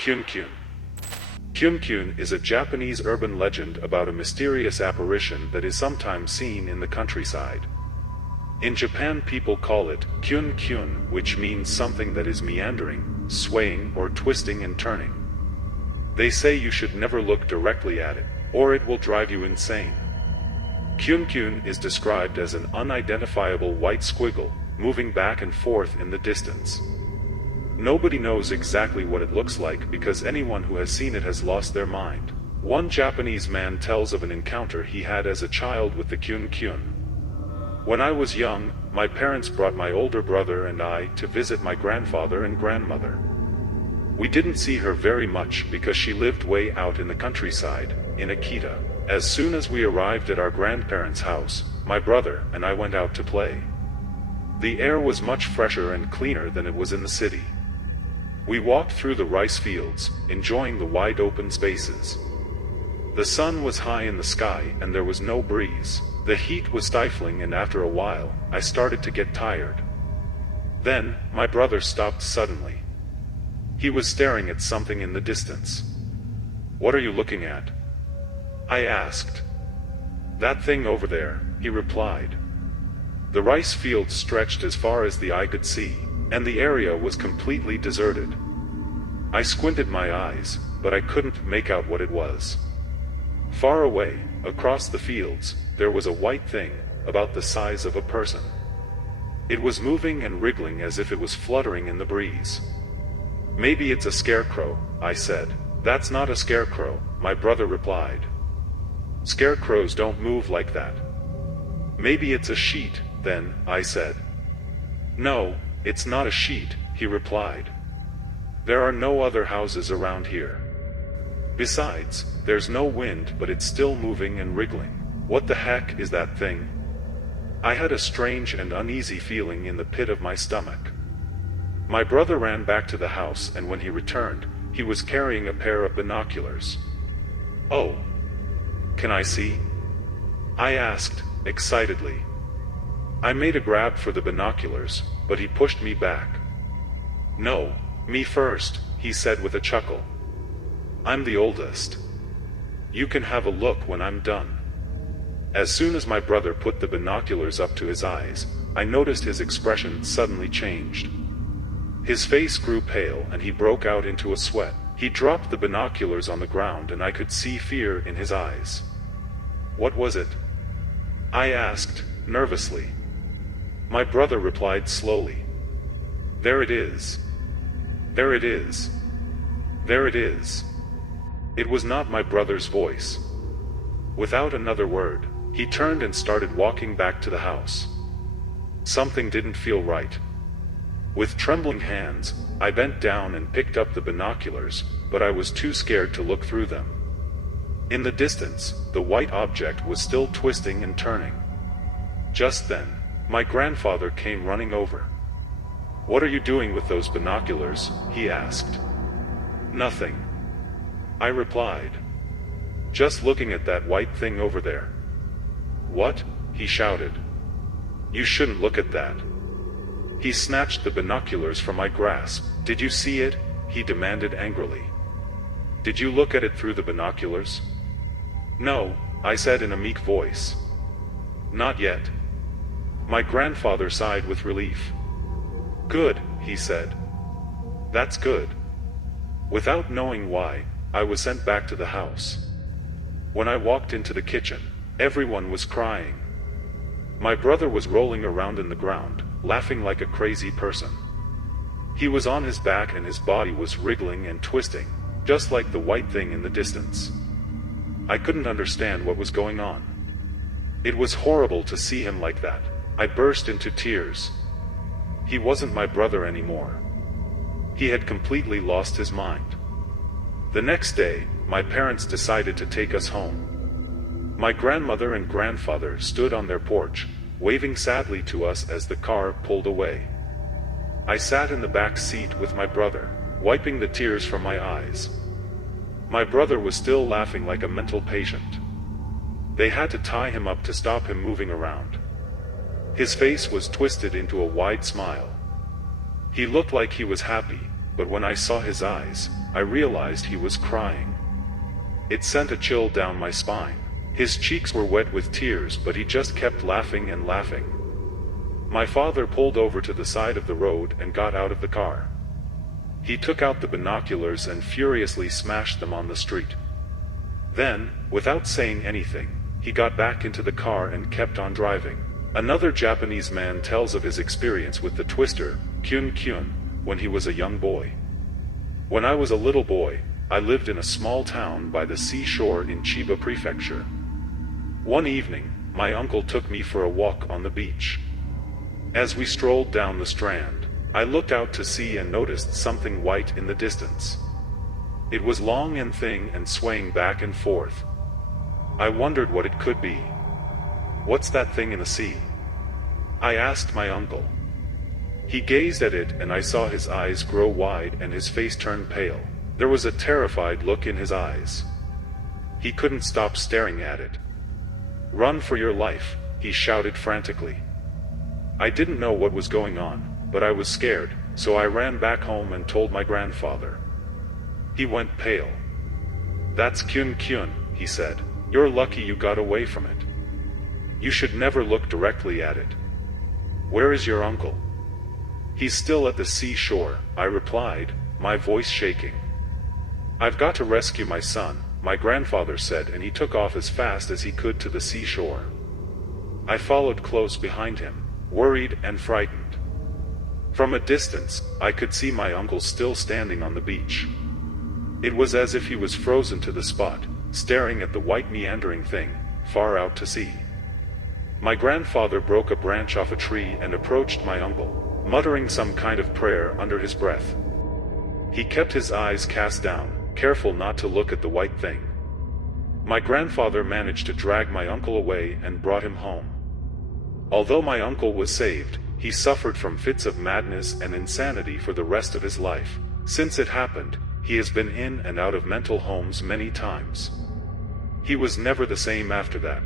KuneKune. KuneKune is a Japanese urban legend about a mysterious apparition that is sometimes seen in the countryside. In Japan, people call it KuneKune, which means something that is meandering, swaying, or twisting and turning. They say you should never look directly at it, or it will drive you insane. KuneKune is described as an unidentifiable white squiggle, moving back and forth in the distance. Nobody knows exactly what it looks like because anyone who has seen it has lost their mind. One Japanese man tells of an encounter he had as a child with the KuneKune. When I was young, my parents brought my older brother and I to visit my grandfather and grandmother. We didn't see her very much because she lived way out in the countryside, in Akita. As soon as we arrived at our grandparents' house, my brother and I went out to play. The air was much fresher and cleaner than it was in the city. We walked through the rice fields, enjoying the wide open spaces. The sun was high in the sky and there was no breeze. The heat was stifling, and after a while, I started to get tired. Then, my brother stopped suddenly. He was staring at something in the distance. "What are you looking at?" I asked. "That thing over there," he replied. The rice fields stretched as far as the eye could see, and the area was completely deserted. I squinted my eyes, but I couldn't make out what it was. Far away, across the fields, there was a white thing, about the size of a person. It was moving and wriggling as if it was fluttering in the breeze. "Maybe it's a scarecrow," I said. "That's not a scarecrow," my brother replied. "Scarecrows don't move like that." "Maybe it's a sheet, then," I said. "No, it's not a sheet," he replied. "There are no other houses around here. Besides, there's no wind, but it's still moving and wriggling. What the heck is that thing?" I had a strange and uneasy feeling in the pit of my stomach. My brother ran back to the house, and when he returned, he was carrying a pair of binoculars. "Oh, can I see?" I asked, excitedly. I made a grab for the binoculars, but he pushed me back. "No, me first," he said with a chuckle. "I'm the oldest. You can have a look when I'm done." As soon as my brother put the binoculars up to his eyes, I noticed his expression suddenly changed. His face grew pale and he broke out into a sweat. He dropped the binoculars on the ground and I could see fear in his eyes. "What was it?" I asked, nervously. My brother replied slowly. "There it is. There it is. There it is." It was not my brother's voice. Without another word, he turned and started walking back to the house. Something didn't feel right. With trembling hands, I bent down and picked up the binoculars, but I was too scared to look through them. In the distance, the white object was still twisting and turning. Just then, my grandfather came running over. "What are you doing with those binoculars?" he asked. "Nothing," I replied. "Just looking at that white thing over there." "What?" he shouted. "You shouldn't look at that." He snatched the binoculars from my grasp. "Did you see it?" he demanded angrily. "Did you look at it through the binoculars?" "No," I said in a meek voice. "Not yet." My grandfather sighed with relief. "Good," he said. "That's good." Without knowing why, I was sent back to the house. When I walked into the kitchen, everyone was crying. My brother was rolling around in the ground, laughing like a crazy person. He was on his back and his body was wriggling and twisting, just like the white thing in the distance. I couldn't understand what was going on. It was horrible to see him like that. I burst into tears. He wasn't my brother anymore. He had completely lost his mind. The next day, my parents decided to take us home. My grandmother and grandfather stood on their porch, waving sadly to us as the car pulled away. I sat in the back seat with my brother, wiping the tears from my eyes. My brother was still laughing like a mental patient. They had to tie him up to stop him moving around. His face was twisted into a wide smile. He looked like he was happy, but when I saw his eyes, I realized he was crying. It sent a chill down my spine. His cheeks were wet with tears, but he just kept laughing and laughing. My father pulled over to the side of the road and got out of the car. He took out the binoculars and furiously smashed them on the street. Then, without saying anything, he got back into the car and kept on driving. Another Japanese man tells of his experience with the twister, KuneKune, when he was a young boy. When I was a little boy, I lived in a small town by the seashore in Chiba Prefecture. One evening, my uncle took me for a walk on the beach. As we strolled down the strand, I looked out to sea and noticed something white in the distance. It was long and thin and swaying back and forth. I wondered what it could be. "What's that thing in the sea?" I asked my uncle. He gazed at it and I saw his eyes grow wide and his face turn pale. There was a terrified look in his eyes. He couldn't stop staring at it. "Run for your life," he shouted frantically. I didn't know what was going on, but I was scared, so I ran back home and told my grandfather. He went pale. "That's KuneKune," he said. "You're lucky you got away from it. You should never look directly at it." "Where is your uncle?" "He's still at the seashore," I replied, my voice shaking. "I've got to rescue my son," my grandfather said, and he took off as fast as he could to the seashore. I followed close behind him, worried and frightened. From a distance, I could see my uncle still standing on the beach. It was as if he was frozen to the spot, staring at the white meandering thing, far out to sea. My grandfather broke a branch off a tree and approached my uncle, muttering some kind of prayer under his breath. He kept his eyes cast down, careful not to look at the white thing. My grandfather managed to drag my uncle away and brought him home. Although my uncle was saved, he suffered from fits of madness and insanity for the rest of his life. Since it happened, he has been in and out of mental homes many times. He was never the same after that.